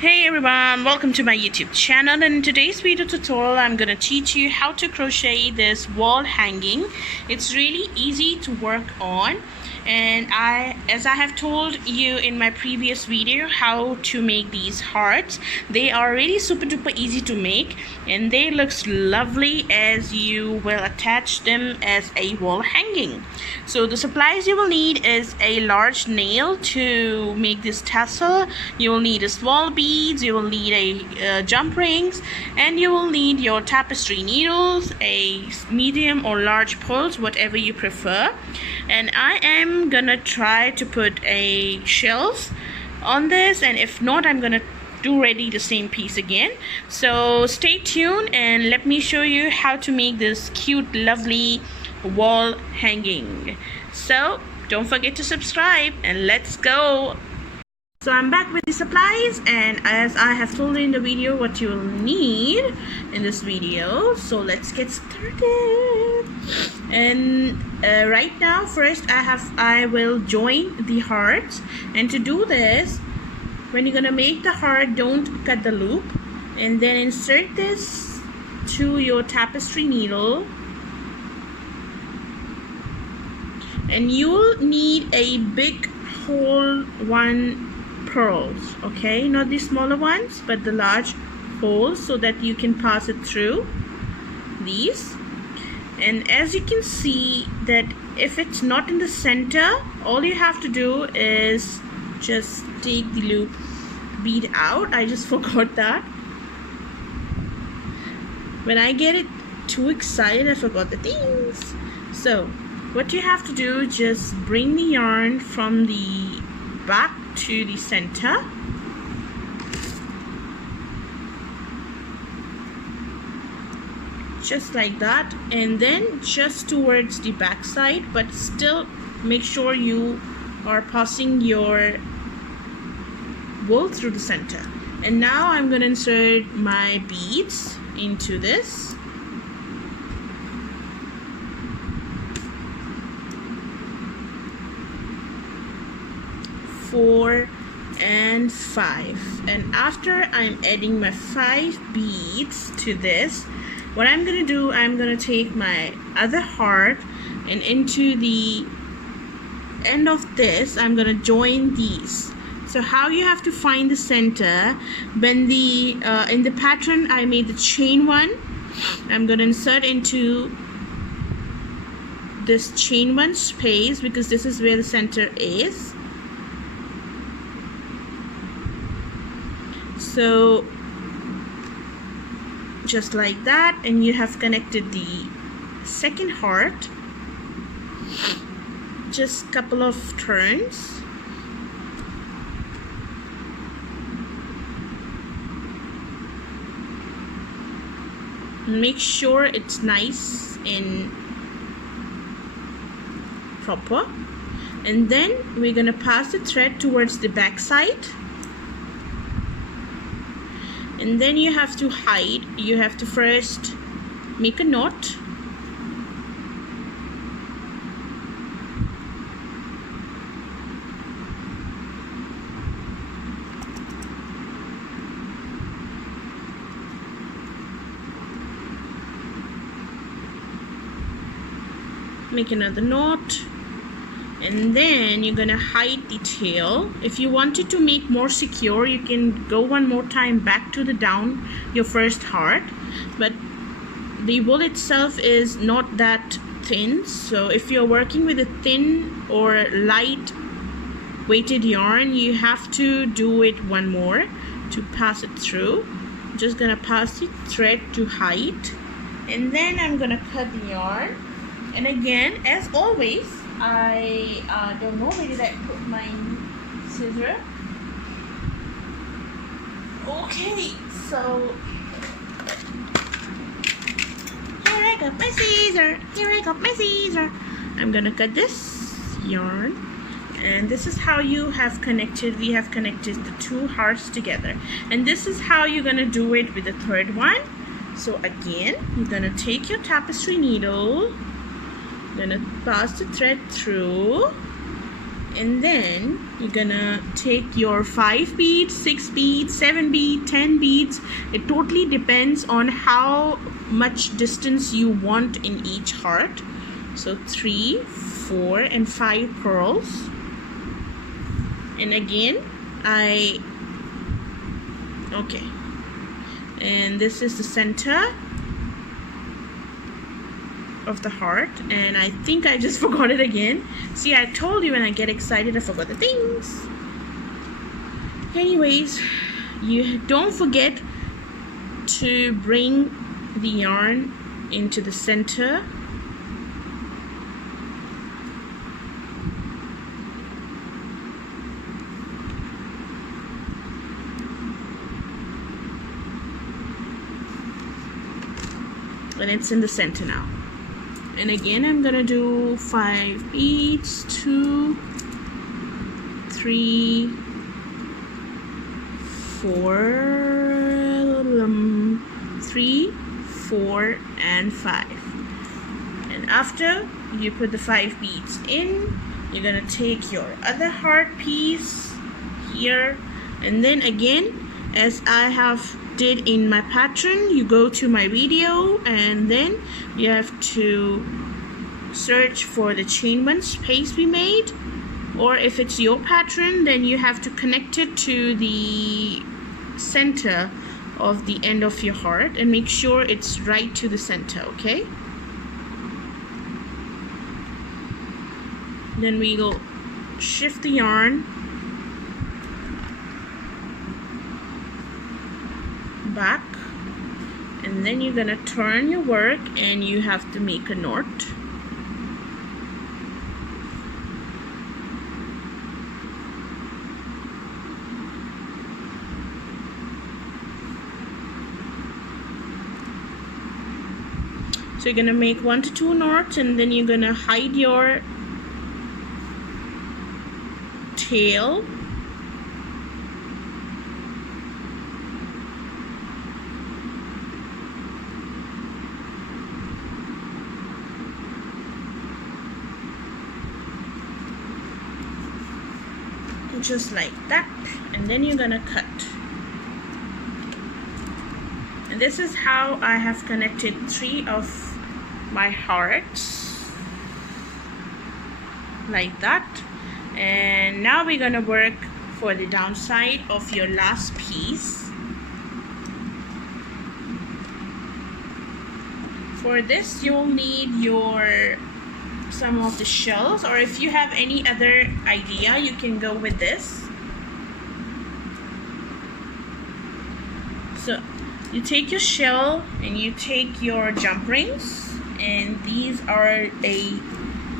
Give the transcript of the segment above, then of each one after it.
Hey everyone, welcome to my YouTube channel, and in today's video tutorial I'm gonna teach you how to crochet this wall hanging. It's really easy to work on, and as I have told you in my previous video how to make these hearts, they are really super duper easy to make and they look lovely as you will attach them as a wall hanging. So the supplies you will need is a large nail to make this tassel. You will need a small beads, you will need a jump rings, and you will need your tapestry needles, a medium or large pulse, whatever you prefer. And I am gonna try to put a shells on this, and if not, I'm gonna do ready the same piece again. So stay tuned and let me show you how to make this cute lovely wall hanging. So don't forget to subscribe and let's go. So I'm back with the supplies, and as I have told you in the video what you will need in this video, so let's get started. And right now first I will join the heart, and to do this, when you're gonna make the heart, don't cut the loop, and then insert this to your tapestry needle. And you'll need a big hole one pearls, okay, not the smaller ones but the large holes, so that you can pass it through these. And as you can see that if it's not in the center, all you have to do is just take the loop bead out. I just forgot that. When I get it too excited, I forgot the things. So what you have to do, just bring the yarn from the back to the center, just like that, and then just towards the back side, but still make sure you are passing your wool through the center. And now I'm going to insert my beads into this. 4 and 5, and after I'm adding my 5 beads to this, what I'm gonna do, I'm gonna take my other heart, and into the end of this I'm gonna join these. So how you have to find the center, when the in the pattern I made the chain one, I'm gonna insert into this chain one space, because this is where the center is. So just like that, and you have connected the second heart. Just couple of turns. Make sure it's nice and proper, and then we're gonna pass the thread towards the back side. And then you have to hide. You have to first make a knot. Make another knot. And then you're gonna hide the tail. If you wanted to make more secure, you can go one more time back to the down your first heart, but the wool itself is not that thin, so if you're working with a thin or light weighted yarn, you have to do it one more to pass it through. I'm just gonna pass the thread to hide, and then I'm gonna cut the yarn. And again, as always, I don't know where did I put my scissor. Okay, so here I got my scissor. Here I got my scissor. I'm gonna cut this yarn, and this is how you have connected. We have connected the two hearts together, and this is how you're gonna do it with the third one. So again, you're gonna take your tapestry needle, gonna pass the thread through, And then you're gonna take your 5 beads, 6 beads, 7 beads, 10 beads. It totally depends on how much distance you want in each heart. So 3, 4 and 5 pearls. And again okay, and this is the center of the heart, and I think I just forgot it again. See, I told you when I get excited I forgot the things. Anyways, you don't forget to bring the yarn into the center. And it's in the center now. And again, I'm gonna do 5 beads, 2, 3, 4, 3, 4 and 5. And after you put the 5 beads in, you're gonna take your other heart piece here, and then again, as I have did in my pattern, you go to my video and then you have to search for the chain 1 space we made, or if it's your pattern, then you have to connect it to the center of the end of your heart and make sure it's right to the center. Okay, then we'll shift the yarn back, and then you're gonna turn your work and you have to make a knot. So you're gonna make 1 to 2 knots, and then you're gonna hide your tail. Just like that, and then you're gonna cut. And this is how I have connected 3 of my hearts, like that. And now we're gonna work for the downside of your last piece. For this, you'll need your some of the shells, or if you have any other idea, you can go with this. So you take your shell and you take your jump rings, and these are a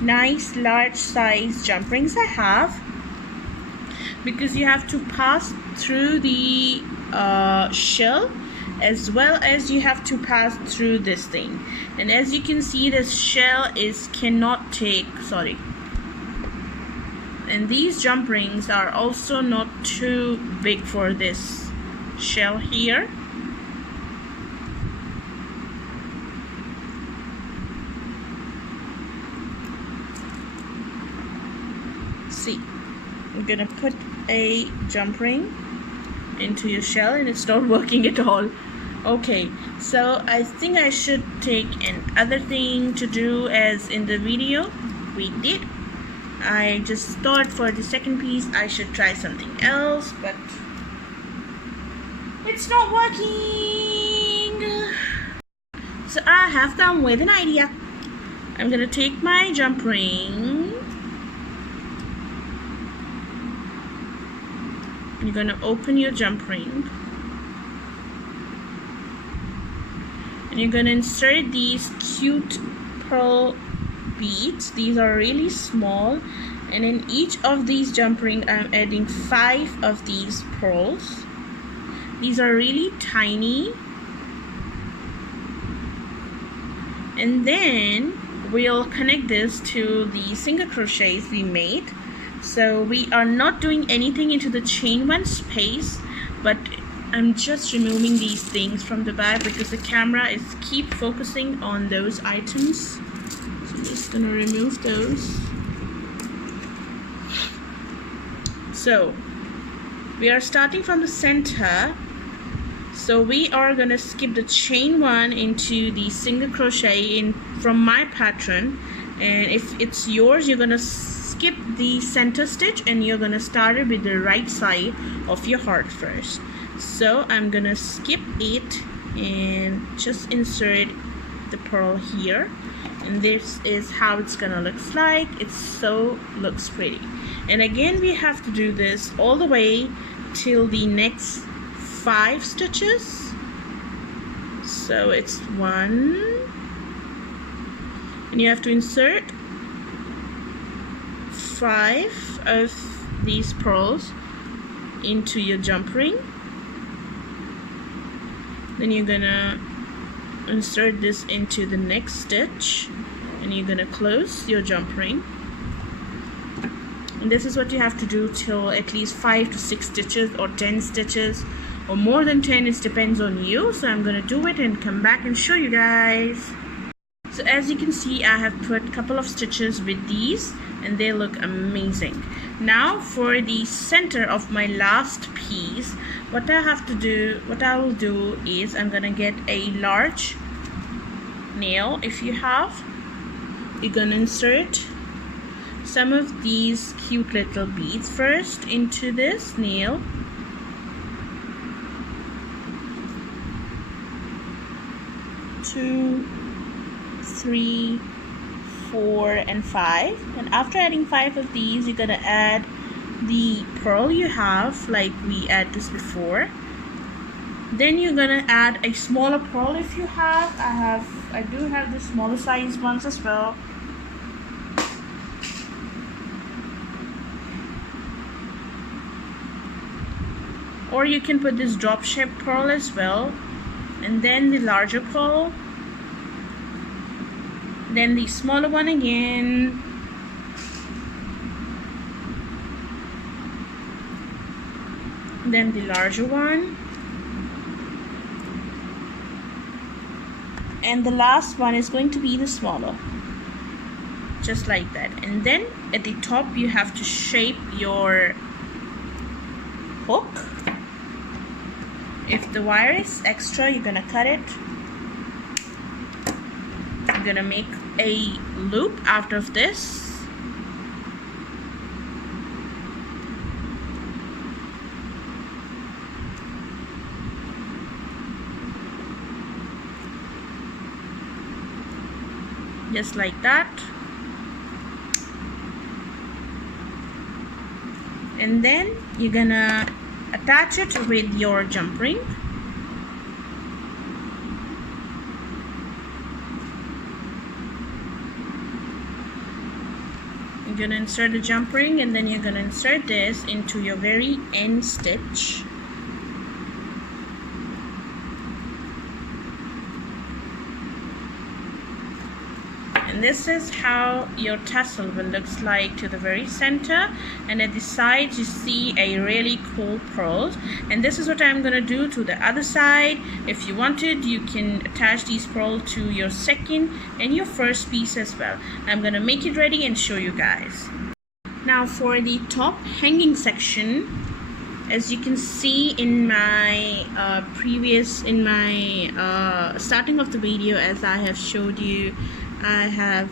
nice large size jump rings I have, because you have to pass through the shell as well as you have to pass through this thing. And as you can see, this shell cannot take, sorry, and these jump rings are also not too big for this shell here. See, I'm gonna put a jump ring into your shell and it's not working at all. Okay, so I think I should take another thing to do, as in the video we did. I just thought for the second piece I should try something else, but it's not working. So I have come with an idea. I'm gonna take my jump ring. You're gonna open your jump ring, and you're gonna insert these cute pearl beads. These are really small, and in each of these jump ring I'm adding 5 of these pearls. These are really tiny, and then we'll connect this to the single crochets we made. So we are not doing anything into the chain 1 space, but I'm just removing these things from the back because the camera is keep focusing on those items. So I'm just gonna remove those. So we are starting from the center, so we are gonna skip the chain 1 into the single crochet in from my pattern, and if it's yours, you're gonna skip the center stitch and you're gonna start it with the right side of your heart first. So I'm gonna skip it and just insert the purl here, and this is how it's gonna look like. Looks pretty. And again, we have to do this all the way till the next 5 stitches. So it's 1, and you have to insert 5 of these purls into your jump ring. Then you're gonna insert this into the next stitch, and you're gonna close your jump ring. And this is what you have to do till at least 5 to 6 stitches or 10 stitches or more than 10. It depends on you. So I'm gonna do it and come back and show you guys. So as you can see, I have put a couple of stitches with these and they look amazing. Now for the center of my last piece, what I will do is I'm gonna get a large nail. If you have, you're gonna insert some of these cute little beads first into this nail. Two, 3, 4, and 5. And after adding 5 of these, you're gonna add the purl you have, like we added this before. Then you're gonna add a smaller purl if you have. I do have the smaller size ones as well. Or you can put this drop shape purl as well, and then the larger purl, then the smaller one again, then the larger one, and the last one is going to be the smaller, just like that. And then at the top you have to shape your hook. If the wire is extra, you're gonna cut it. You're gonna make a loop out of this. Just like that. And then you're gonna attach it with your jump ring. You're gonna insert the jump ring, and then you're gonna insert this into your very end stitch. And this is how your tassel will look like to the very center, and at the sides you see a really cool purl. And this is what I'm gonna do to the other side. If you wanted, you can attach these purl to your second and your first piece as well. I'm gonna make it ready and show you guys. Now for the top hanging section, as you can see in my starting of the video, as I have showed you, I have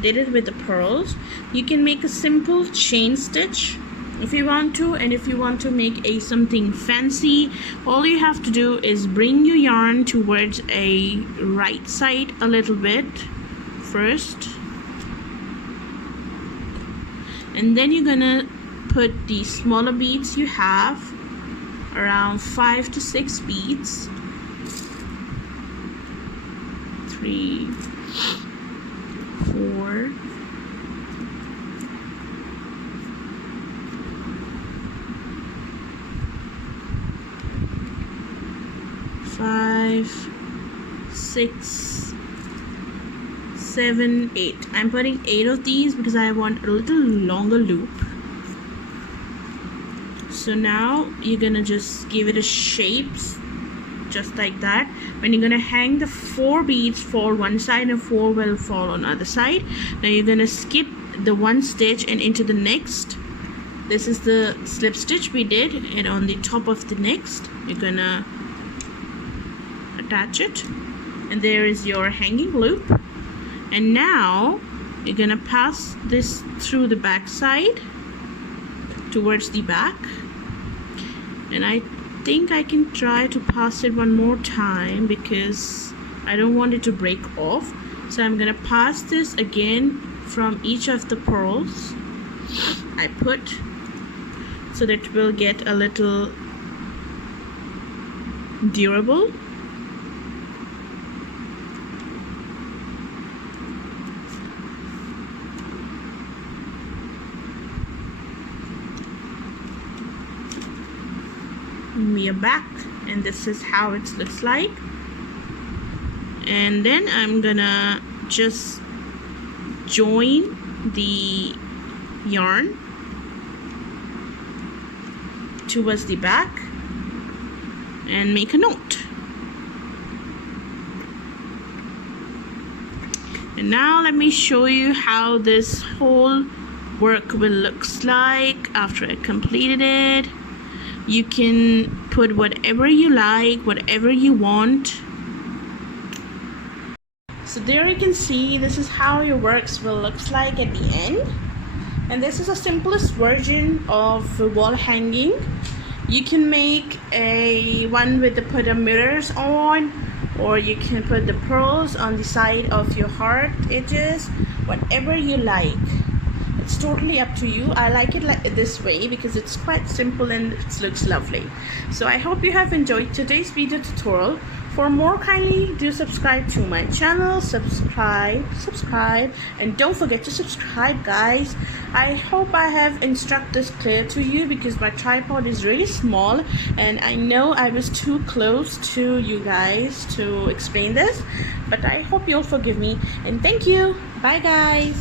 did it with the purls. You can make a simple chain stitch if you want to, and if you want to make a something fancy, all you have to do is bring your yarn towards a right side a little bit first, and then you're gonna put the smaller beads you have, around 5 to 6 beads, 3, 4, 5, 6, 7, 8. I'm putting 8 of these because I want a little longer loop. So now you're gonna just give it a shape just like that. When you're gonna hang, the 4 beads fall one side and 4 will fall on the other side. Now you're gonna skip the one stitch and into the next This is the slip stitch we did, and on the top of the next you're gonna attach it, and there is your hanging loop. And now you're gonna pass this through the back side towards the back, and I think I can try to pass it one more time because I don't want it to break off. So I'm gonna pass this again from each of the pearls I put, so that we'll get a little durable. We are back, and this is how it looks like. And then I'm gonna just join the yarn towards the back and make a knot. And now let me show you how this whole work will looks like after I completed it. You can put whatever you like, whatever you want. So there you can see this is how your works will looks like at the end. And this is the simplest version of wall hanging. You can make a one with the put a mirrors on, or you can put the pearls on the side of your heart edges, whatever you like. It's totally up to you. I like it like this way because it's quite simple and it looks lovely. So I hope you have enjoyed today's video tutorial. For more, kindly do subscribe to my channel. Subscribe, and don't forget to subscribe, guys. I hope I have instructed this clear to you because my tripod is really small and I know I was too close to you guys to explain this, but I hope you'll forgive me, and thank you. Bye, guys.